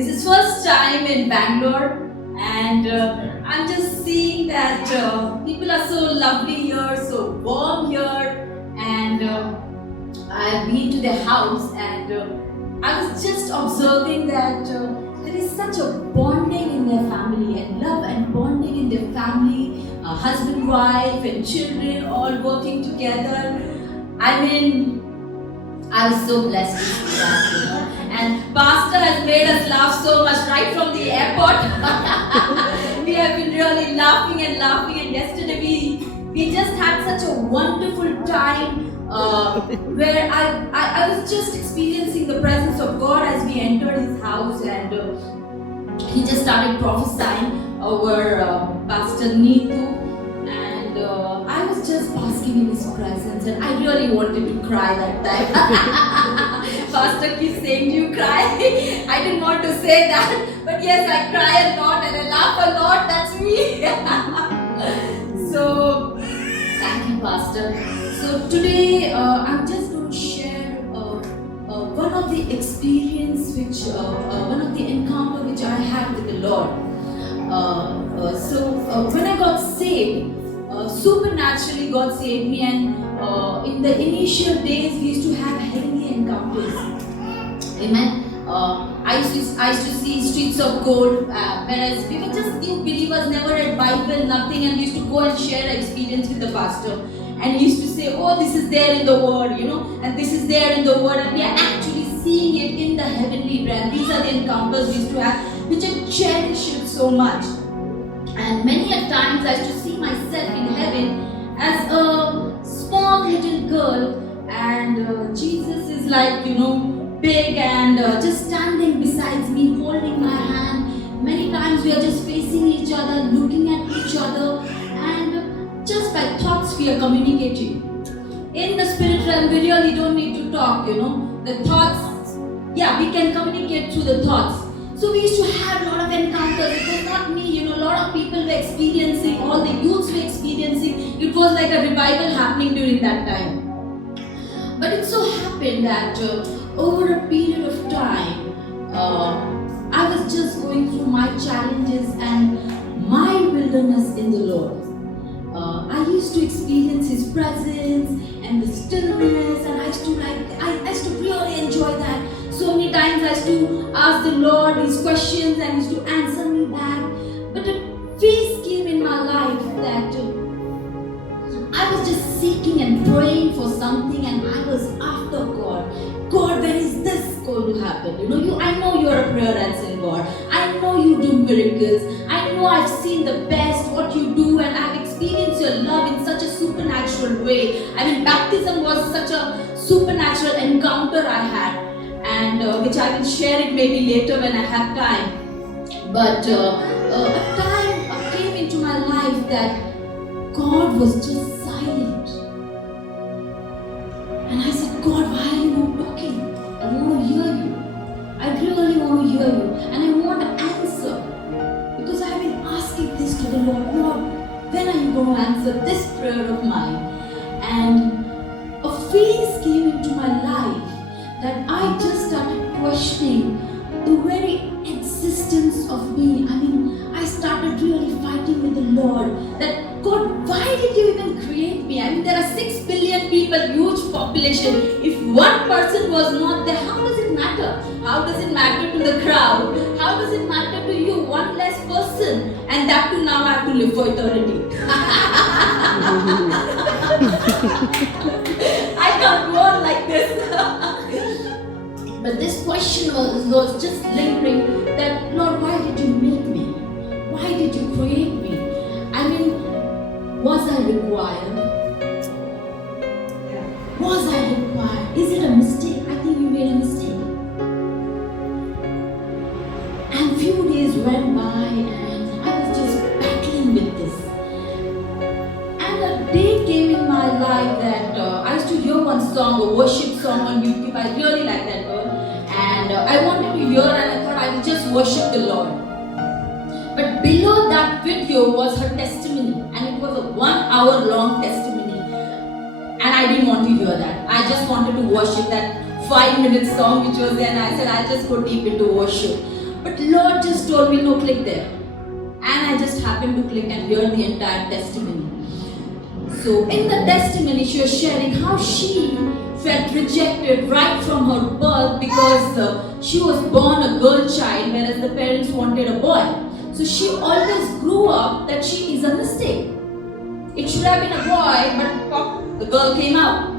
this is first time in Bangalore, and I'm just seeing that people are so lovely here, so warm here, and I've been to their house, and I was just observing that there is such a bonding in their family, and love and bonding in their family, husband, wife, and children all working together. I mean, I was so blessed to see that. And Pastor has made us laugh so much right from the airport. We have been really laughing, and yesterday we just had such a wonderful time where I was just experiencing the presence of God as we entered his house, and he just started prophesying over Pastor Anita. I was just basking in his presence, and I really wanted to cry that time. Pastor keeps saying, "Do you cry?" I didn't want to say that, but yes, I cry a lot and I laugh a lot. That's me. So, thank you, Pastor. So today, I'm just going to share one of the experience one of the encounter which I had with the Lord. When I got saved. Supernaturally God saved me, and in the initial days we used to have heavenly encounters. Amen. I used to see streets of gold, whereas we were just new believers, never read Bible, nothing, and we used to go and share our experience with the pastor. And he used to say, "Oh, this is there in the Word, and this is there in the Word," and we are actually seeing it in the heavenly realm. These are the encounters we used to have, which I cherish it so much. And many a times I used to see myself in heaven as a small little girl, and Jesus is like, big and just standing beside me, holding my hand. Many times we are just facing each other, looking at each other, and just by thoughts we are communicating. In the spirit realm, we really don't need to talk, The thoughts, we can communicate through the thoughts. So we used to have a lot of encounters. It was not me, a lot of people were experiencing, all the youths were experiencing. It was like a revival happening during that time. But it so happened that over a period of time, I was just going through my challenges and my wilderness in the Lord. I used to experience his presence and the stillness, and I used to really enjoy that. So many times I used to ask the Lord these questions, and he used to answer me back. But a phase came in my life that I was just seeking and praying for something, and I was after God. God, when is this going to happen? I know you're a prayer answering God. I know you do miracles. I know I've seen the best, what you do, and I've experienced your love in such a supernatural way. I mean, baptism was such a supernatural encounter I had. And which I will share it maybe later when I have time. But a time came into my life that God was just silent. And I said, "God, why are you not talking? I want to hear you. I really want to hear you. And I want to answer. Because I have been asking this to the Lord. Lord, when are you going to answer this prayer of mine?" And a phase came into my life that I just started questioning the very existence of me. I mean, I started really fighting with the Lord that, God, why did you even create me? I mean, there are 6 billion people, huge population. If one person was not there, how does it matter? How does it matter to the crowd? How does it matter to you? One less person. And that too now I have to live for eternity. I can't go on like this. But this question was just lingering that, Lord, why did you make me? Why did you create me? I mean, was I required? Was I required? Is it a mistake? I think you made a mistake. And few days went by and I was just battling with this. And a day came in my life that I used to hear one song, a worship song on YouTube. I really like that word. And I wanted to hear, and I thought I would just worship the Lord. But below that video was her testimony, and it was a 1 hour long testimony. And I didn't want to hear that. I just wanted to worship that 5-minute song which was there, and I said, I'll just go deep into worship. But Lord just told me, no, click there. And I just happened to click and hear the entire testimony. So in the testimony, she was sharing how she felt rejected right from her birth because she was born a girl child, whereas the parents wanted a boy. So she always grew up that she is a mistake. It should have been a boy, but pop, the girl came out.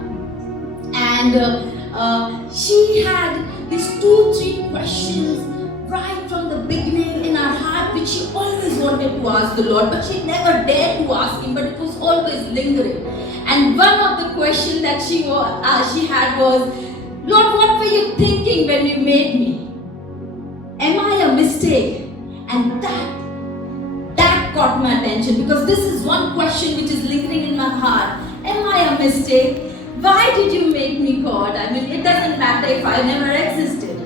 And she had these 2-3 questions right from the beginning in her heart, which she always wanted to ask the Lord, but she never dared to ask Him, but it was always lingering. And one of the questions that she had was, Lord, what were you thinking when you made me? Am I a mistake? And that caught my attention, because this is one question which is lingering in my heart. Am I a mistake? Why did you make me, God? I mean, it doesn't matter if I never existed.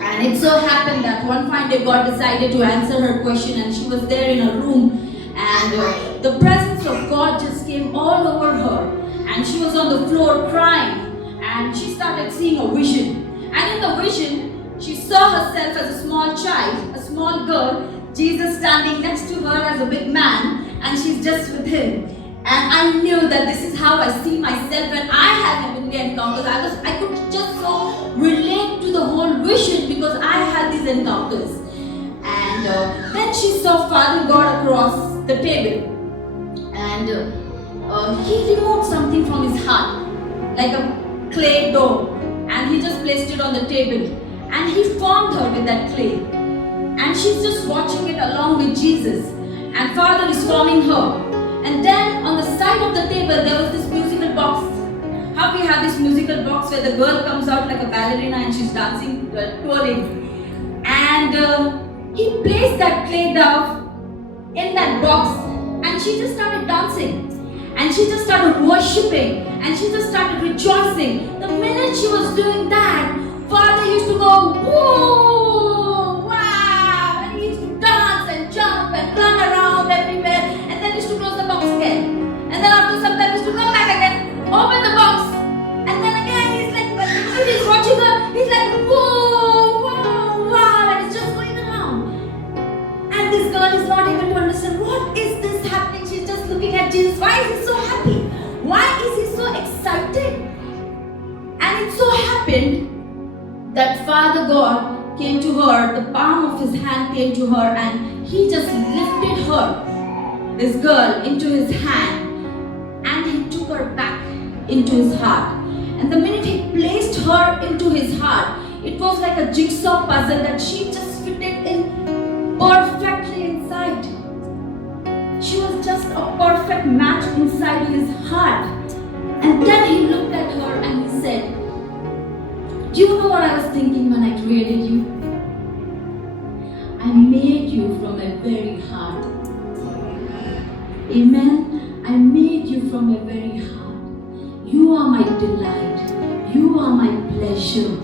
And it so happened that one fine day God decided to answer her question, and she was there in her room, and the presence of God just came all over her, and she was on the floor crying, and she started seeing a vision. And in the vision, she saw herself as a small child, a small girl, Jesus standing next to her as a big man, and she's just with Him. And I knew that this is how I see myself when I have heavenly encounters. I could just so relate to the whole vision because I had these encounters. And then she saw Father God across the table, and He removed something from His heart, like a clay dough, and He just placed it on the table, and He formed her with that clay. And she's just watching it along with Jesus, and Father is forming her. And then on the side of the table there was this musical box. How we have this musical box where the girl comes out like a ballerina and she's dancing, twirling. And He placed that clay dough in that box, and she just started dancing. And she just started worshipping, and she just started rejoicing. The minute she was doing that, Father used to go, whoa, wow, and He used to dance and jump and run around everywhere, and then He used to close the box again. And then after some time He used to come back again, open the box, and then again He's like, when He's watching her, He's like, whoa, wow, wow, and it's just going around. And this girl is not able to understand, what is this happening? She's just looking at Jesus. Why is He so happy? Why is He so excited? And it so happened that Father God came to her, the palm of His hand came to her, and He just lifted her, this girl, into His hand, and He took her back into His heart. And the minute He placed her into His heart, it was like a jigsaw puzzle that she just fitted in perfectly inside. She was just a perfect match inside His heart. And then He looked at her and He said, do you know what I was thinking when I created you? I made you from a very heart. Amen. I made you from a very heart. You are my delight. You are my pleasure.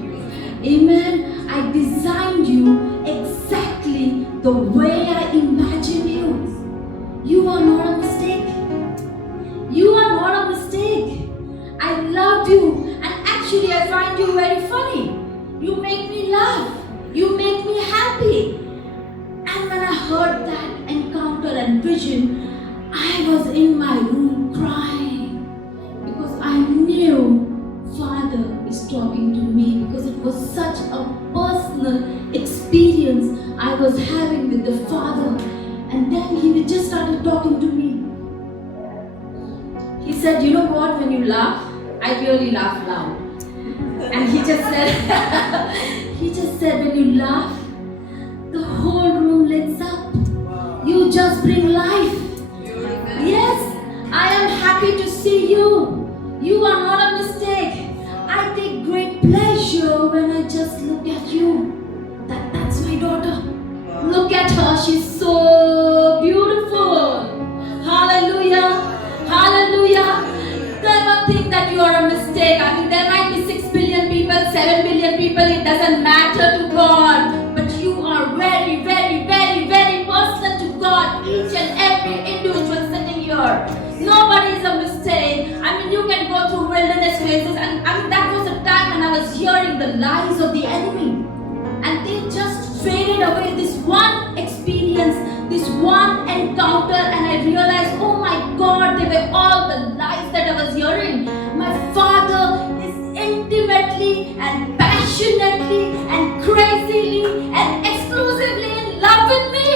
Amen. I designed you exactly the way I imagined you. You are not a mistake. You are not a mistake. I love you, and actually I find you very funny. You make me laugh. You make me happy. And when I heard that encounter and vision, I was in my room crying because I knew Father is talking to me, because it was such a personal experience I was having with the Father. And then He just started talking to me. He said, you know what, when you laugh, I really laugh loud. And He just said, when you laugh, the whole room lights up. You just bring life. Yes, I am happy to see you. You are not a mistake. I take great pleasure when I just look at you. That's my daughter. Look at her, she's so beautiful. Hallelujah. Hallelujah. Never think that you are a mistake. I mean, there might be 6 billion people, 7 billion people, it doesn't matter to God. But you are very, very, very, very personal to God. Each and every individual sitting here. Nobody is a mistake. I mean, you can go through wilderness phases, and I mean, that was a time when I was hearing the lies of the enemy. And they just faded away. This one experience, this one encounter, and I realized, oh my God, they were all the lies that I was hearing. My Father is intimately and passionately and crazily and exclusively in love with me.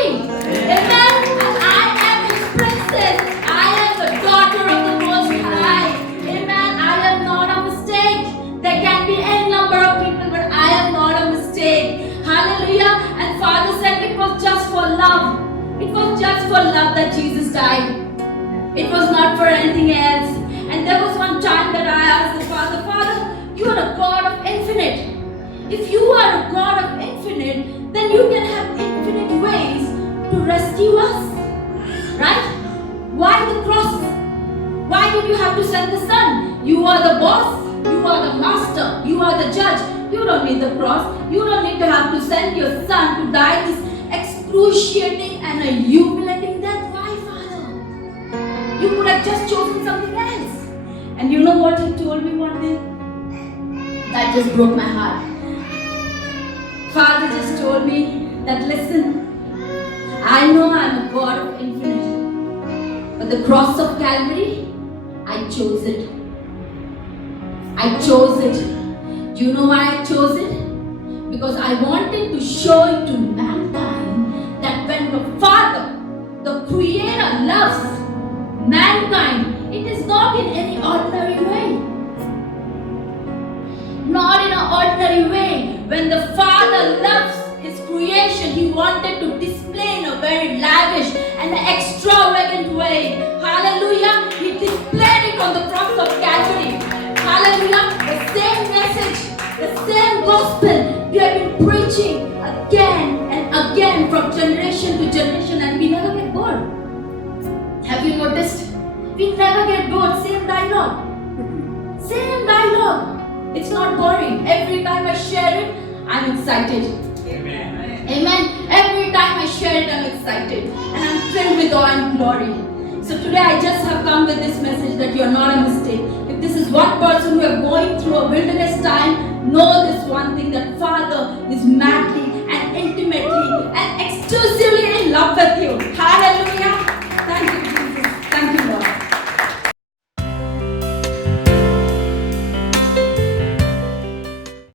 Amen. And I am His princess. I am the daughter of the Most High. Amen. I am not a mistake. There can be any number of people, but I am not a mistake. Hallelujah. And Father said it was just for love. It was just for love that Jesus died. It was not for anything else. And there was one time that I asked the Father, Father, you are a God of infinite. If you are a God of infinite, then you can have infinite ways to rescue us. Right? Why the cross? Why did you have to send the Son? You are the boss. You are the master. You are the judge. You don't need the cross. You don't need to have to send your Son to die this excruciating and a humiliating death. Why, Father? You could have just chosen something else. And you know what He told me one day? That just broke my heart. Father just told me that, listen, I know I'm a God of infinite, but the cross of Calvary, I chose it. I chose it. Do you know why I chose it? Because I wanted to show it to mankind that when the Father, the Creator, loves mankind, it is not in any ordinary way. Not in an ordinary way. When the Father loves His creation, He wanted to display in a very lavish and extravagant way. Hallelujah. He displayed it on the cross of Calvary. Hallelujah. The same message, the same gospel we have been preaching again and again from generation to generation, and we never get bored. Have you noticed? We never get bored. Same dialogue. Same dialogue. It's not boring. Every time I share it, I'm excited. Amen. Amen. Every time I share it, I'm excited. And I'm filled with awe and glory. So today I just have come with this message that you are not a mistake. If this is one person who are going through a wilderness time, know this one thing, that Father is madly